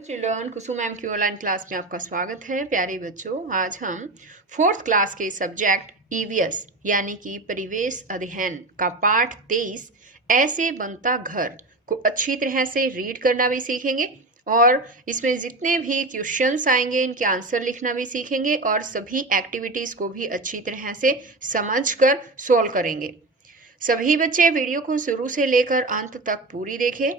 Children, कुसुम ma'am की online class में आपका स्वागत है। प्यारे बच्चों, आज हम फोर्थ क्लास के सब्जेक्ट ईवीएस यानी कि परिवेश अध्ययन का पाठ 23 ऐसे बनता घर को अच्छी तरह से रीड करना भी सीखेंगे और इसमें जितने भी क्वेश्चंस आएंगे इनके आंसर लिखना भी सीखेंगे और सभी एक्टिविटीज को भी अच्छी तरह से समझकर सॉल्व करेंगे। सभी बच्चे वीडियो को शुरू से लेकर अंत तक पूरी देखें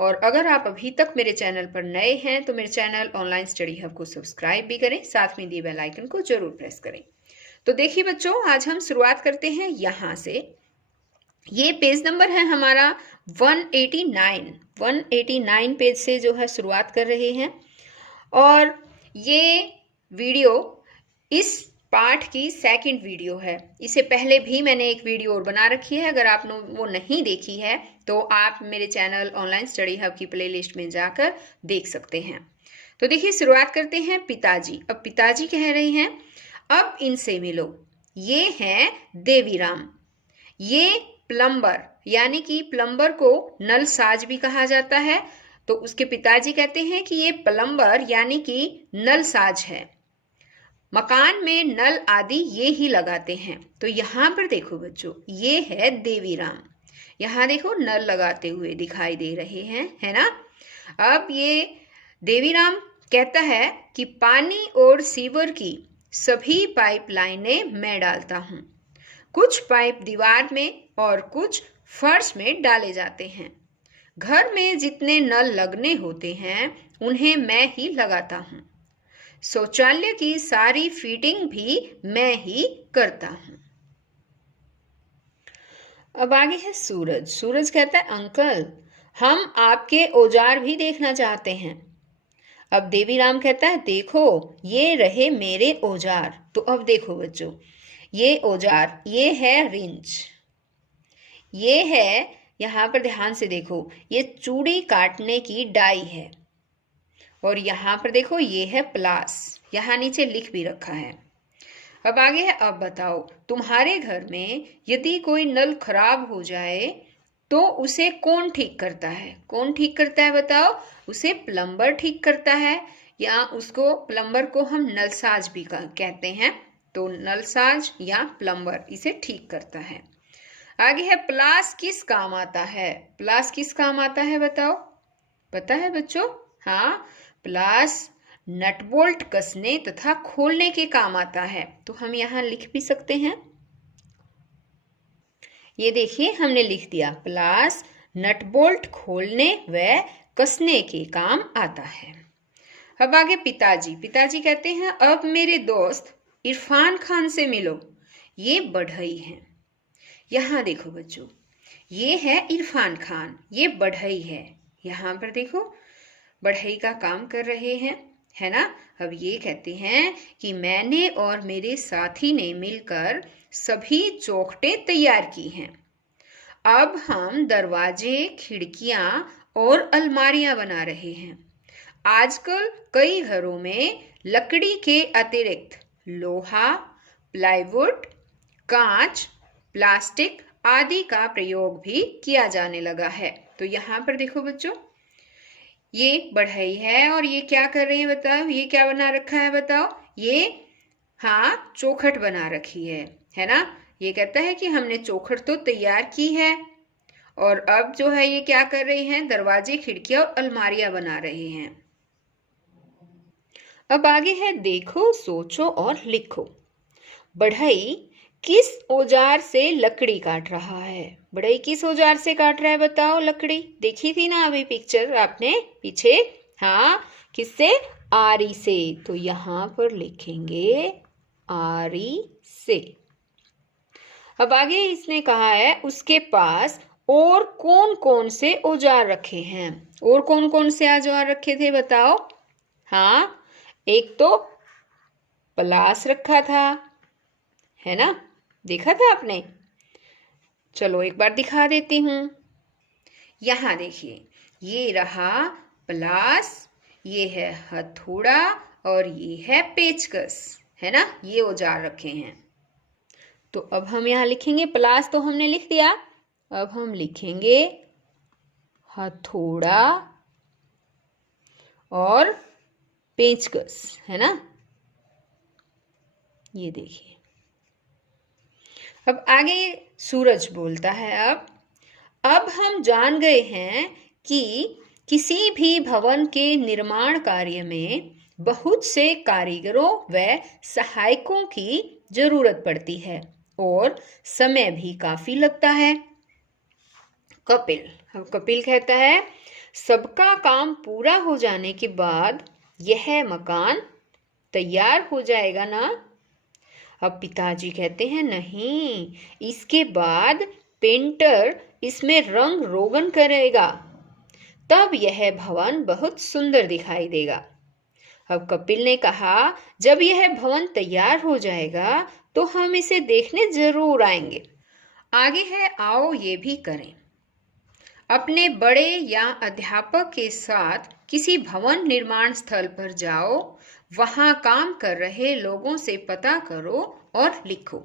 और अगर आप अभी तक मेरे चैनल पर नए हैं तो मेरे चैनल ऑनलाइन स्टडी हब को सब्सक्राइब भी करें, साथ में दिए बेल आइकन को जरूर प्रेस करें। तो देखिए बच्चों, आज हम शुरुआत करते हैं यहाँ से। ये पेज नंबर है हमारा 189 पेज से जो है शुरुआत कर रहे हैं और ये वीडियो इस पाठ की सेकंड वीडियो है। इससे पहले भी मैंने एक वीडियो और बना रखी है, अगर आपने वो नहीं देखी है तो आप मेरे चैनल ऑनलाइन स्टडी हब की प्लेलिस्ट में जाकर देख सकते हैं। तो देखिए, शुरुआत करते हैं पिताजी। अब पिताजी कह रहे हैं, अब इनसे मिलो। ये हैं देवीराम, ये प्लम्बर यानी कि प्लम्बर को नलसाज भी कहा जाता है। तो उसके पिताजी कहते हैं कि ये प्लम्बर यानी कि नलसाज है, मकान में नल आदि ये ही लगाते हैं। तो यहाँ पर देखो बच्चों, ये है देवीराम, यहाँ देखो नल लगाते हुए दिखाई दे रहे हैं, है ना। अब ये देवीराम कहता है कि पानी और सीवर की सभी पाइपलाइनें मैं डालता हूँ। कुछ पाइप दीवार में और कुछ फर्श में डाले जाते हैं। घर में जितने नल लगने होते हैं उन्हें मैं ही लगाता हूँ। शौचालय की सारी फिटिंग भी मैं ही करता हूँ। अब आगे है सूरज। सूरज कहता है, अंकल हम आपके औजार भी देखना चाहते हैं। अब देवीराम कहता है, देखो ये रहे मेरे औजार। तो अब देखो बच्चों, ये औजार, ये है रिंच, ये है, यहाँ पर ध्यान से देखो, ये चूड़ी काटने की डाई है और यहाँ पर देखो ये है प्लास, यहाँ नीचे लिख भी रखा है। अब आगे है, अब बताओ तुम्हारे घर में यदि कोई नल खराब हो जाए तो उसे कौन ठीक करता है? कौन ठीक करता है बताओ? उसे प्लम्बर ठीक करता है, या उसको प्लम्बर को हम नलसाज भी कहते हैं। तो नलसाज या प्लम्बर इसे ठीक करता है। आगे है, प्लास किस काम आता है? प्लास किस काम आता है बताओ? पता है बच्चों? हाँ, प्लास नट बोल्ट कसने तथा खोलने के काम आता है। तो हम यहाँ लिख भी सकते हैं, ये देखिए हमने लिख दिया, प्लास नट बोल्ट खोलने व कसने के काम आता है। अब आगे पिताजी। पिताजी कहते हैं, अब मेरे दोस्त इरफान खान से मिलो, ये बढ़ई हैं। यहाँ देखो बच्चों, ये है इरफान खान, ये बढ़ई है। यहाँ पर देखो बढ़ई का काम कर रहे हैं, है ना। अब ये कहते हैं कि मैंने और मेरे साथी ने मिलकर सभी चौखटें तैयार की हैं। अब हम दरवाजे, खिड़कियां और अलमारियां बना रहे हैं। आजकल कई घरों में लकड़ी के अतिरिक्त लोहा, प्लाईवुड, कांच, प्लास्टिक आदि का प्रयोग भी किया जाने लगा है। तो यहाँ पर देखो बच्चों, ये बढ़ई है और ये क्या कर रहे हैं बताओ? ये क्या बना रखा है बताओ? ये हाँ, चौखट बना रखी है ना। ये कहता है कि हमने चौखट तो तैयार की है और अब जो है ये क्या कर रहे हैं? दरवाजे, खिड़कियां और अलमारियां बना रहे हैं। अब आगे है, देखो, सोचो और लिखो। बढ़ई किस औजार से लकड़ी काट रहा है? बढ़ई किस औजार से काट रहा है बताओ? लकड़ी देखी थी ना अभी पिक्चर आपने पीछे। हाँ, किससे? आरी से। तो यहाँ पर लिखेंगे आरी से। अब आगे इसने कहा है, उसके पास और कौन कौन से औजार रखे हैं? और कौन कौन से औजार रखे थे बताओ? हाँ, एक तो प्लास रखा था, है ना, देखा था आपने। चलो एक बार दिखा देती हूँ। यहाँ देखिए, ये रहा प्लास, ये है हथौड़ा और ये है पेचकस, है ना। ये औजार रखे हैं। तो अब हम यहाँ लिखेंगे, प्लास तो हमने लिख दिया, अब हम लिखेंगे हथौड़ा और पेंचकस, है ना। ये देखिए। अब आगे सूरज बोलता है, अब हम जान गए हैं कि किसी भी भवन के निर्माण कार्य में बहुत से कारीगरों व सहायकों की जरूरत पड़ती है और समय भी काफी लगता है। कपिल कहता है, सबका काम पूरा हो जाने के बाद यह मकान तैयार हो जाएगा ना। अब पिताजी कहते हैं, नहीं, इसके बाद पेंटर इसमें रंग रोगन करेगा, तब यह भवन बहुत सुंदर दिखाई देगा। अब कपिल ने कहा, जब यह भवन तैयार हो जाएगा तो हम इसे देखने जरूर आएंगे। आगे है, आओ ये भी करें। अपने बड़े या अध्यापक के साथ किसी भवन निर्माण स्थल पर जाओ, वहां काम कर रहे लोगों से पता करो और लिखो।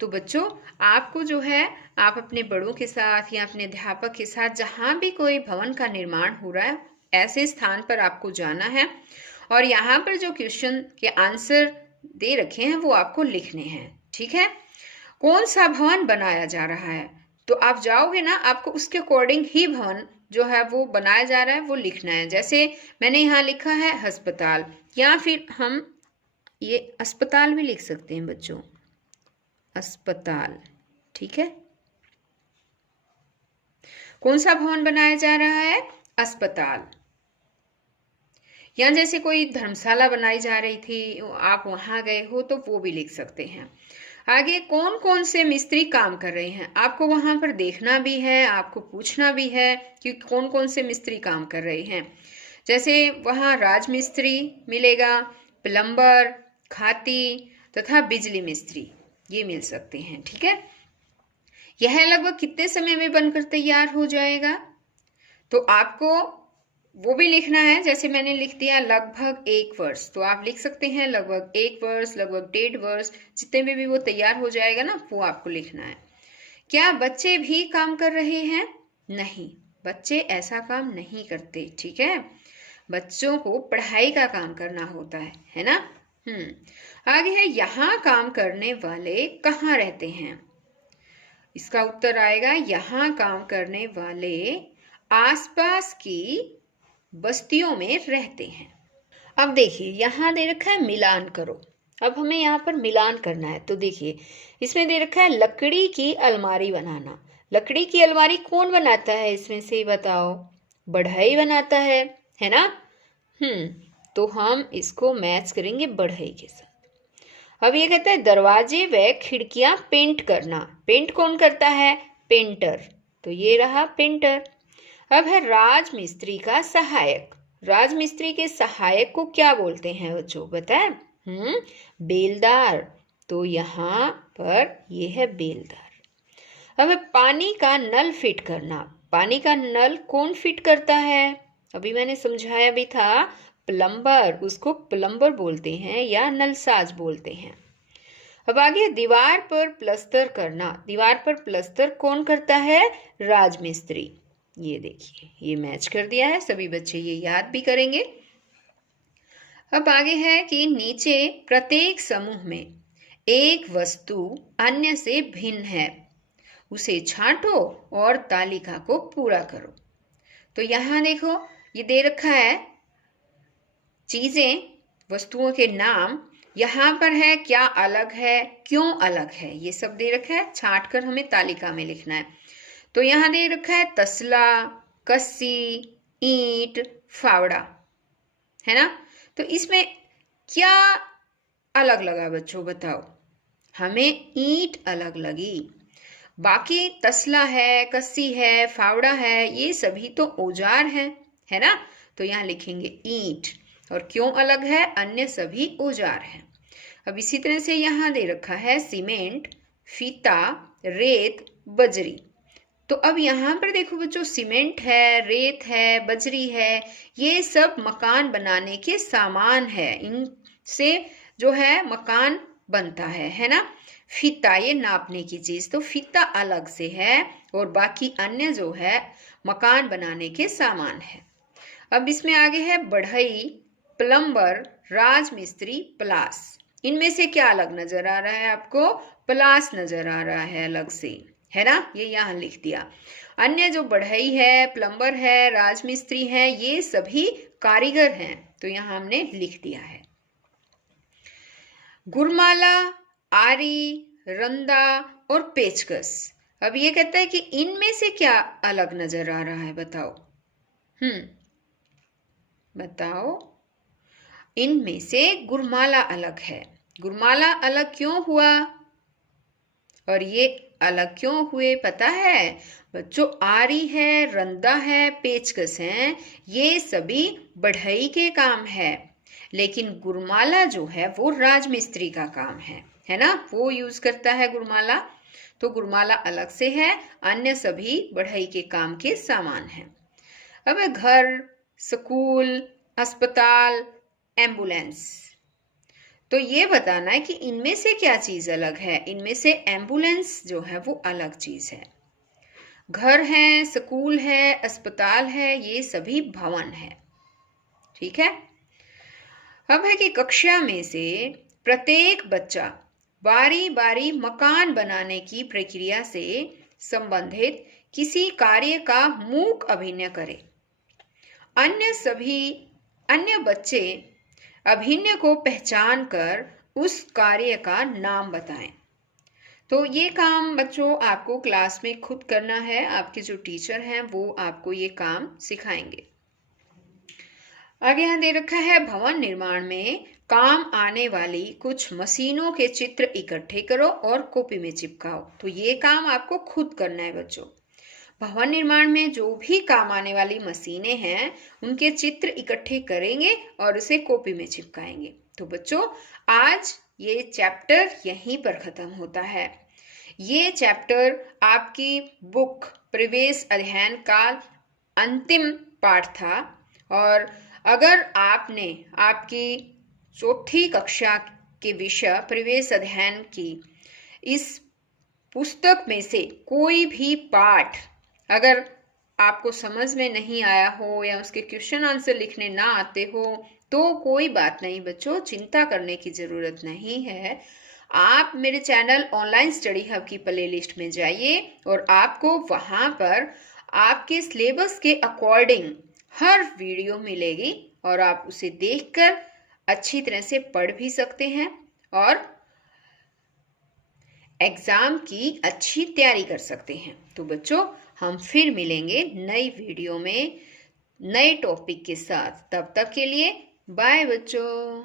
तो बच्चों, आपको जो है, आप अपने बड़ों के साथ या अपने अध्यापक के साथ जहां भी कोई भवन का निर्माण हो रहा है, ऐसे स्थान पर आपको जाना है और यहाँ पर जो क्वेश्चन के आंसर दे रखे हैं वो आपको लिखने हैं। ठीक है। कौन सा भवन बनाया जा रहा है, तो आप जाओगे ना, आपको उसके अकॉर्डिंग ही भवन जो है वो बनाया जा रहा है वो लिखना है। जैसे मैंने यहाँ लिखा है अस्पताल, या फिर हम ये अस्पताल भी लिख सकते हैं बच्चों, अस्पताल। ठीक है। कौन सा भवन बनाया जा रहा है, अस्पताल। या जैसे कोई धर्मशाला बनाई जा रही थी, आप वहां गए हो तो वो भी लिख सकते हैं। आगे, कौन कौन से मिस्त्री काम कर रहे हैं, आपको वहां पर देखना भी है, आपको पूछना भी है कि कौन कौन से मिस्त्री काम कर रहे हैं। जैसे वहां राजमिस्त्री मिलेगा, प्लम्बर, खाती तथा बिजली मिस्त्री, ये मिल सकते हैं। ठीक है। यह लगभग कितने समय में बनकर तैयार हो जाएगा, तो आपको वो भी लिखना है। जैसे मैंने लिख दिया लगभग 1 वर्ष, तो आप लिख सकते हैं लगभग 1 वर्ष, लगभग 1.5 वर्ष, जितने में भी वो तैयार हो जाएगा ना, वो आपको लिखना है। क्या बच्चे भी काम कर रहे हैं, नहीं, बच्चे ऐसा काम नहीं करते। ठीक है। बच्चों को पढ़ाई का काम करना होता है ना। आगे है, यहाँ काम करने वाले कहाँ रहते हैं, इसका उत्तर आएगा, यहाँ काम करने वाले आसपास की बस्तियों में रहते हैं। अब देखिए, यहाँ दे रखा है मिलान करो। अब हमें यहाँ पर मिलान करना है। तो देखिए, इसमें दे रखा है लकड़ी की अलमारी बनाना। लकड़ी की अलमारी कौन बनाता है, इसमें से बताओ, बढ़ई बनाता है ना। तो हम इसको मैच करेंगे बढ़ई के साथ। अब ये कहता है दरवाजे व खिड़कियां पेंट करना। पेंट कौन करता है, पेंटर। तो ये रहा पेंटर। अब है राजमिस्त्री का सहायक। राजमिस्त्री के सहायक को क्या बोलते हैं बच्चों, बताएं। बेलदार। तो यहाँ पर ये है बेलदार। अब है पानी का नल फिट करना। पानी का नल कौन फिट करता है, अभी मैंने समझाया भी था, प्लम्बर, उसको प्लम्बर बोलते हैं या नलसाज बोलते हैं। अब आगे, दीवार पर प्लस्तर करना। दीवार पर प्लस्तर कौन करता है, राजमिस्त्री। ये देखिए, ये मैच कर दिया है, सभी बच्चे ये याद भी करेंगे। अब आगे है कि नीचे प्रत्येक समूह में एक वस्तु अन्य से भिन्न है, उसे छांटो और तालिका को पूरा करो। तो यहाँ देखो, ये दे रखा है चीजें, वस्तुओं के नाम, यहाँ पर है क्या अलग है, क्यों अलग है, ये सब दे रखा है। छांट कर हमें तालिका में लिखना है। तो यहाँ दे रखा है तसला, कस्सी, ईंट, फावड़ा, है ना। तो इसमें क्या अलग लगा बच्चों, बताओ। हमें ईंट अलग लगी, बाकी तसला है, कस्सी है, फावड़ा है, ये सभी तो औजार हैं, है ना। तो यहाँ लिखेंगे ईंट, और क्यों अलग है, अन्य सभी औजार हैं। अब इसी तरह से यहाँ दे रखा है सीमेंट, फीता, रेत, बजरी। तो अब यहाँ पर देखो बच्चों, सीमेंट है, रेत है, बजरी है, ये सब मकान बनाने के सामान है, इनसे जो है मकान बनता है ना। फीता, ये नापने की चीज, तो फीता अलग से है, और बाकी अन्य जो है मकान बनाने के सामान है। अब इसमें आगे है बढ़ई, प्लम्बर, राजमिस्त्री, पलास। इनमें से क्या अलग नजर आ रहा है आपको? पलास नजर आ रहा है अलग से, है ना, ये यहाँ लिख दिया। अन्य जो बढ़ई है, प्लम्बर है, राजमिस्त्री है, ये सभी कारीगर हैं, तो यहाँ हमने लिख दिया है। गुरमाला, आरी, रंदा और पेचकस। अब ये कहता है कि इनमें से क्या अलग नजर आ रहा है, बताओ। बताओ। इनमें से गुरमाला अलग है। गुरमाला अलग क्यों हुआ और ये अलग क्यों हुए पता है बच्चों? आरी है, रंदा है, पेचकस है, ये सभी बढ़ई के काम है, लेकिन गुरमाला जो है वो राजमिस्त्री का काम है ना, वो यूज करता है गुरमाला। तो गुरमाला अलग से है, अन्य सभी बढ़ई के काम के सामान हैं। अब घर, स्कूल, अस्पताल, एम्बुलेंस। तो ये बताना है कि इनमें से क्या चीज अलग है। इनमें से एम्बुलेंस जो है वो अलग चीज है। घर है, स्कूल है, अस्पताल है, ये सभी भवन है। ठीक है। अब है कि कक्षा में से प्रत्येक बच्चा बारी बारी मकान बनाने की प्रक्रिया से संबंधित किसी कार्य का मूक अभिनय करे। अन्य बच्चे अभिनय को पहचान कर उस कार्य का नाम बताएं। तो ये काम बच्चों आपको क्लास में खुद करना है। आपके जो टीचर हैं वो आपको ये काम सिखाएंगे। आगे यहाँ दे रखा है भवन निर्माण में काम आने वाली कुछ मशीनों के चित्र इकट्ठे करो और कॉपी में चिपकाओ। तो ये काम आपको खुद करना है बच्चों। भवन निर्माण में जो भी काम आने वाली मशीनें हैं उनके चित्र इकट्ठे करेंगे और उसे कॉपी में चिपकाएंगे। तो बच्चों आज ये चैप्टर यहीं पर खत्म होता है। ये चैप्टर आपकी बुक प्रवेश अध्ययन का अंतिम पाठ था और अगर आपने आपकी चौथी कक्षा के विषय प्रवेश अध्ययन की इस पुस्तक में से कोई भी पाठ अगर आपको समझ में नहीं आया हो या उसके क्वेश्चन आंसर लिखने ना आते हो तो कोई बात नहीं बच्चों, चिंता करने की जरूरत नहीं है। आप मेरे चैनल ऑनलाइन स्टडी हब की प्लेलिस्ट में जाइए और आपको वहां पर आपके सिलेबस के अकॉर्डिंग हर वीडियो मिलेगी और आप उसे देखकर अच्छी तरह से पढ़ भी सकते हैं और एग्जाम की अच्छी तैयारी कर सकते हैं। तो बच्चों हम फिर मिलेंगे नई वीडियो में नए टॉपिक के साथ। तब तक के लिए बाय बच्चों।